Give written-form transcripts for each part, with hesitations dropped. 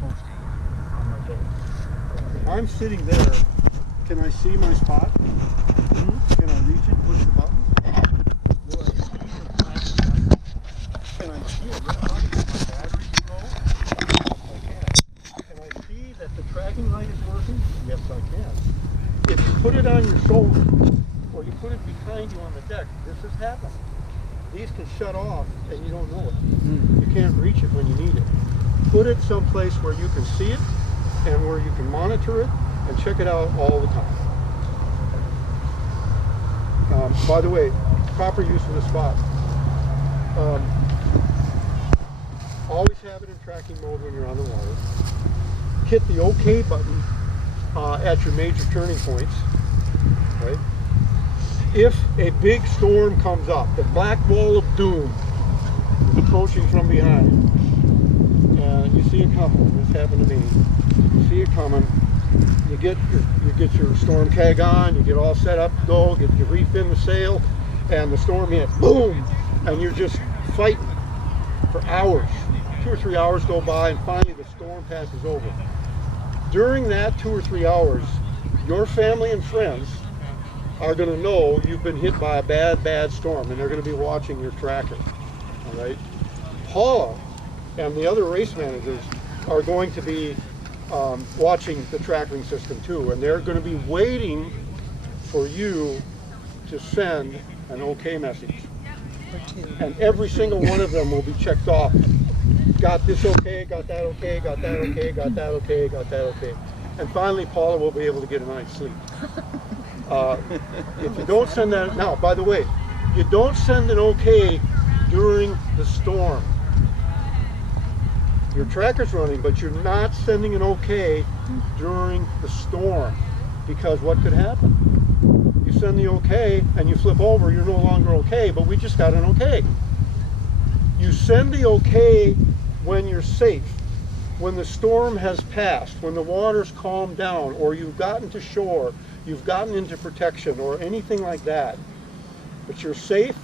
posting on my boat. I'm sitting there. Can I see my spot? Can I reach it, push the button? Will I see the flash button? Can I see it? How does the battery go? I can. Can I see that the tracking light is working? Yes, I can. If you put it on your shoulder, or you put it behind you on the deck, this has happened. These can shut off and you don't know it. You can't reach it when you need it. Put it someplace where you can see it and where you can monitor it and check it out all the time. By the way, proper use of the spot. Always have it in tracking mode when you're on the water. Hit the OK button at your major turning points. Right? If a big storm comes up, the black wall of doom is approaching from behind, and you see it coming, this happened to me, you see it coming, you get your storm keg on, you get all set up to go, you refin the sail, and the storm hits, boom, and you're just fighting for hours. 2 or 3 hours go by, and finally the storm passes over. During that 2 or 3 hours, your family and friends are going to know you've been hit by a bad storm, and they're going to be watching your tracker. All right. Paula and the other race managers are going to be watching the tracking system too, and they're going to be waiting for you to send an OK message. And every single one of them will be checked off. Got this okay, got that okay, got that okay, got that okay, got that okay. And finally Paula will be able to get a night's sleep. If you don't send that, now by the way, you don't send an OK during the storm. Your tracker's running, but you're not sending an OK during the storm, because what could happen? You send the OK and you flip over, you're no longer OK, but we just got an OK. You send the OK when you're safe, when the storm has passed, when the water's calmed down, or you've gotten to shore, you've gotten into protection or anything like that, but you're safe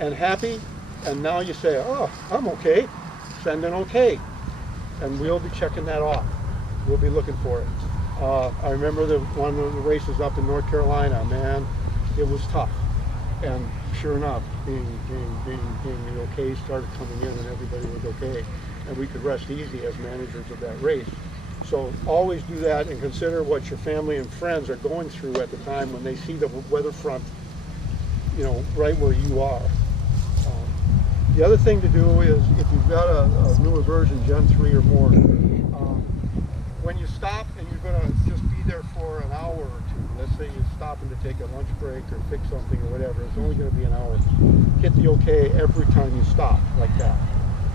and happy, and now you say, oh, I'm okay, send an OK, and we'll be checking that off. We'll be looking for it. I remember one of the races up in North Carolina, man, it was tough, and sure enough, the OK started coming in and everybody was okay, and we could rest easy as managers of that race. So always do that, and consider what your family and friends are going through at the time when they see the weather front, you know, right where you are. The other thing to do is, if you've got a newer version, Gen 3 or more, when you stop and you're going to just be there for an hour or two, let's say you're stopping to take a lunch break or fix something or whatever, it's only going to be an hour, hit the OK every time you stop, like that.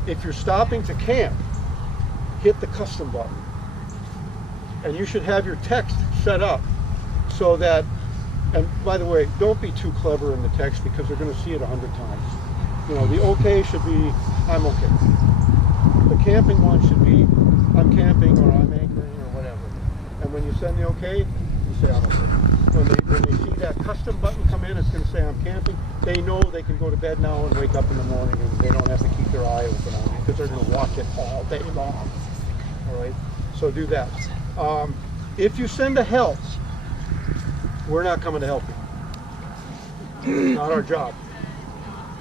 If you're stopping to camp, hit the custom button. And you should have your text set up so that, and by the way, don't be too clever in the text, because they're going to see it 100 times. You know, the OK should be, I'm okay. The camping one should be, I'm camping, or I'm anchoring, or whatever. And when you send the OK, you say I'm okay. When they see that custom button come in, it's going to say I'm camping. They know they can go to bed now and wake up in the morning, and they don't have to keep their eye open on it, because they're going to watch it all day long. All right, so do that. If you send a help, we're not coming to help you. It's not our job.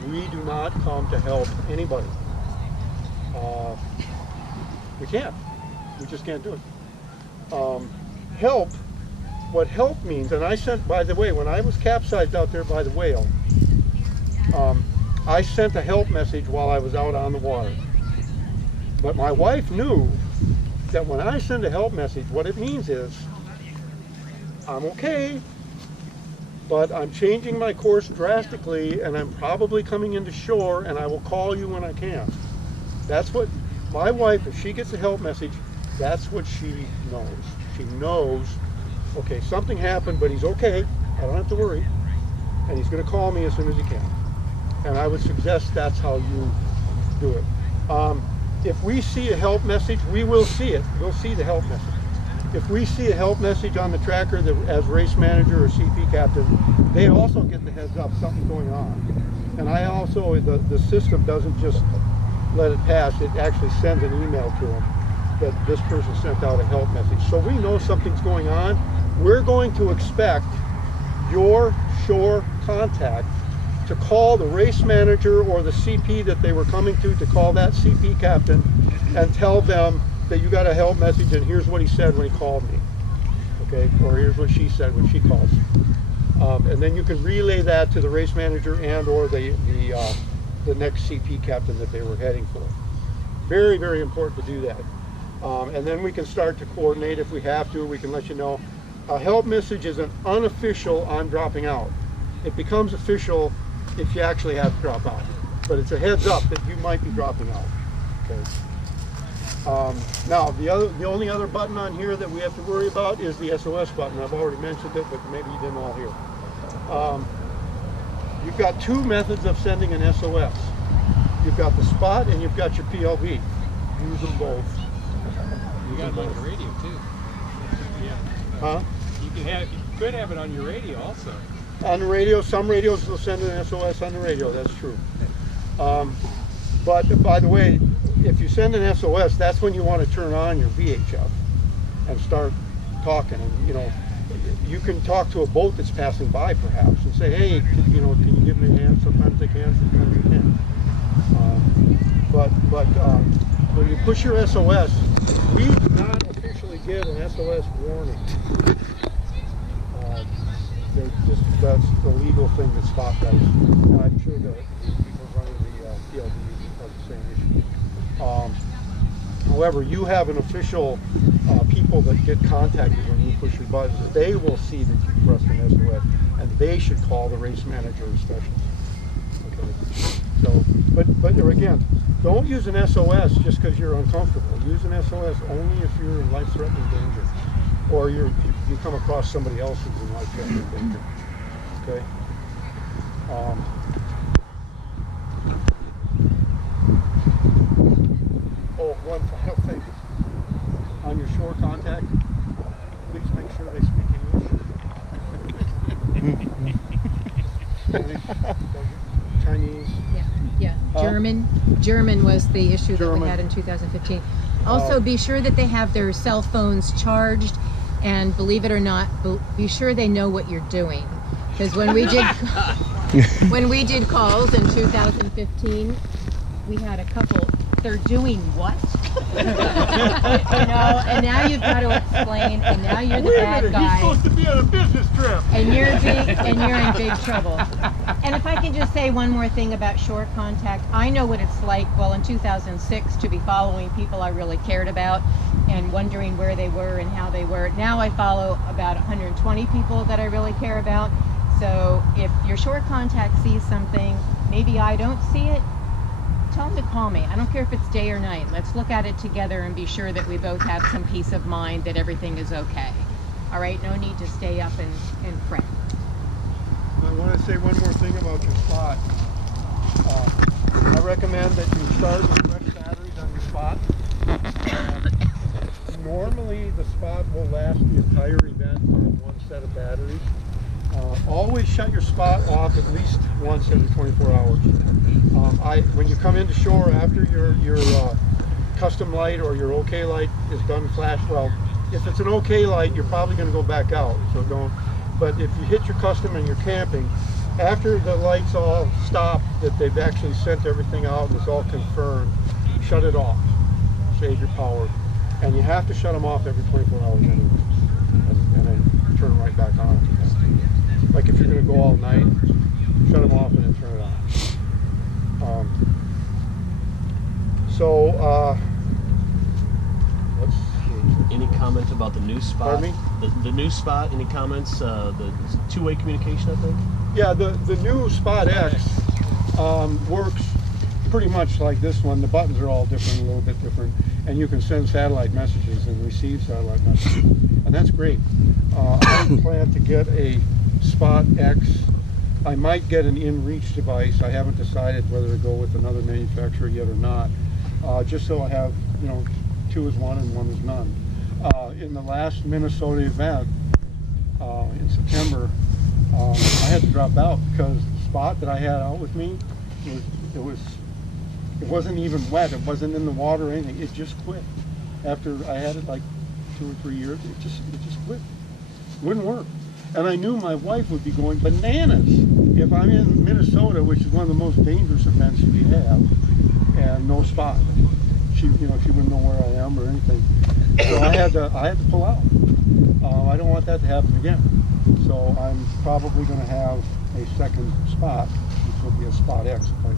We do not come to help anybody. We can't. We just can't do it. Help, what help means, and I sent, by the way, when I was capsized out there by the whale, I sent a help message while I was out on the water. But my wife knew that when I send a help message, what it means is, I'm okay, but I'm changing my course drastically, and I'm probably coming into shore, and I will call you when I can. That's what my wife, if she gets a help message, that's what she knows. She knows, okay, something happened, but he's okay, I don't have to worry, and he's going to call me as soon as he can. And I would suggest that's how you do it. If we see a help message, we will see it. We'll see the help message. If we see a help message on the tracker as race manager or CP captain, they also get the heads up, something's going on. And I also, the system doesn't just let it pass, it actually sends an email to them. that this person sent out a help message. So we know something's going on. We're going to expect your shore contact to call the race manager or the CP that they were coming to call that CP captain and tell them that you got a help message and here's what he said when he called me. Okay, or here's what she said when she calls. And then you can relay that to the race manager and or the next CP captain that they were heading for. Very, very important to do that. And then we can start to coordinate if we have to. We can let you know. A help message is an unofficial on dropping out. It becomes official if you actually have to drop out. But it's a heads up that you might be dropping out. Okay. Now, the only other button on here that we have to worry about is the SOS button. I've already mentioned it, but maybe you didn't all hear. You've got two methods of sending an SOS. You've got the spot and you've got your PLV. Use them both. You got it on your radio too. Yeah. Huh? You could have it on your radio also. On the radio, some radios will send an SOS on the radio. That's true. But by the way, if you send an SOS, that's when you want to turn on your VHF and start talking. And you can talk to a boat that's passing by perhaps and say, hey, can you give me a hand? Sometimes they can, sometimes they can't. But when you push your SOS, we do not officially give an SOS warning. That's the legal thing that Spot does. And I'm sure that people running the PLD have the same issue. However, you have an official people that get contacted when you push your button. They will see that you pressed an SOS, and they should call the race manager or specialist. Okay. So, but again, don't use an SOS just because you're uncomfortable. Use an SOS only if you're in life-threatening danger, or you come across somebody else who's in life-threatening danger. Okay. One final thing. On your shore contact, please make sure they speak English. Chinese. Yeah. German was the issue that we had in 2015. Also, be sure that they have their cell phones charged, and believe it or not, be sure they know what you're doing. Because when we did calls in 2015, we had a couple. They're doing what? And now you've got to explain, and now you're the bad guy. You're supposed to be on a business trip. And you're in big trouble. And if I can just say one more thing about shore contact, I know what it's like, well, in 2006, to be following people I really cared about and wondering where they were and how they were. Now I follow about 120 people that I really care about. So if your shore contact sees something, maybe I don't see it, tell them to call me. I don't care if it's day or night. Let's look at it together and be sure that we both have some peace of mind that everything is okay. All right, no need to stay up and fret. I want to say one more thing about your spot. I recommend that you start with fresh batteries on your spot. Normally the spot will last the entire event on one set of batteries. Always shut your spot off at least once every 24 hours. When you come into shore after your custom light or your OK light is done flash, well, if it's an OK light, you're probably going to go back out, so don't. But if you hit your custom and you're camping, after the lights all stop, that they've actually sent everything out and it's all confirmed, shut it off, save your power. And you have to shut them off every 24 hours anyway, and then turn them right back on. Like if you're going to go all night, shut them off and then turn it on. Let's see. Any comments about the new spot? Pardon me? The new spot, any comments? The two-way communication, I think? Yeah, the new Spot X works pretty much like this one. The buttons are all different, a little bit different, and you can send satellite messages and receive satellite messages, and that's great. I plan to get a Spot X. I might get an in-reach device. I haven't decided whether to go with another manufacturer yet or not. Just so I have, two is one and one is none. In the last Minnesota event in September, I had to drop out because the spot that I had out with me, it wasn't even wet. It wasn't in the water or anything. It just quit. After I had it like 2 or 3 years, it just quit. Wouldn't work. And I knew my wife would be going bananas if I'm in Minnesota, which is one of the most dangerous events we have, and no spot. She wouldn't know where I am or anything. So I had to pull out. I don't want that to happen again. So I'm probably going to have a second spot, which will be a spot X if I